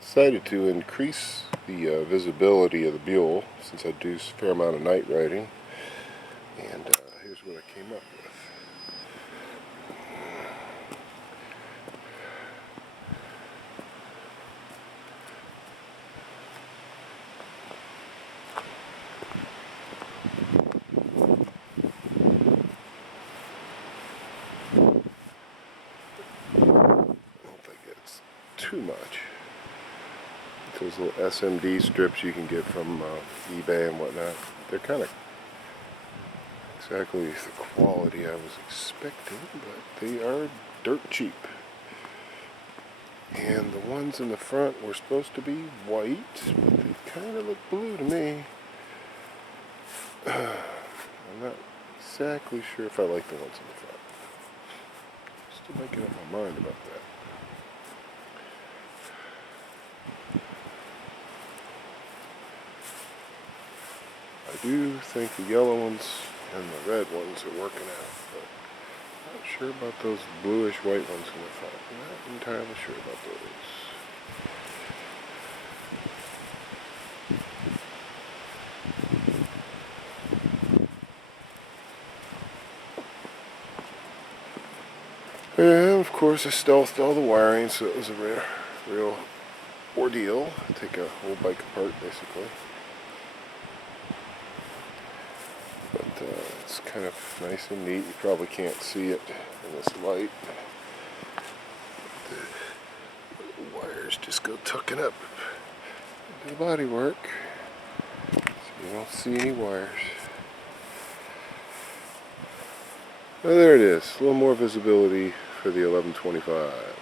Decided to increase the visibility of the mule since I do a fair amount of night riding, and here's what I came up with. I don't think it's too much. Those little SMD strips you can get from eBay and whatnot. They're kind of exactly the quality I was expecting, but they are dirt cheap. And the ones in the front were supposed to be white, but they kind of look blue to me. I'm not exactly sure if I like the ones in the front. Still making up my mind about that. I do think the yellow ones and the red ones are working out, but I'm not sure about those bluish white ones in the front. I'm not entirely sure about those. And of course I stealthed all the wiring, so it was a real ordeal. Take a whole bike apart basically. But it's kind of nice and neat. You probably can't see it in this light. The wires just go tucking up into the bodywork, so you don't see any wires. Oh, there it is. A little more visibility for the 1125.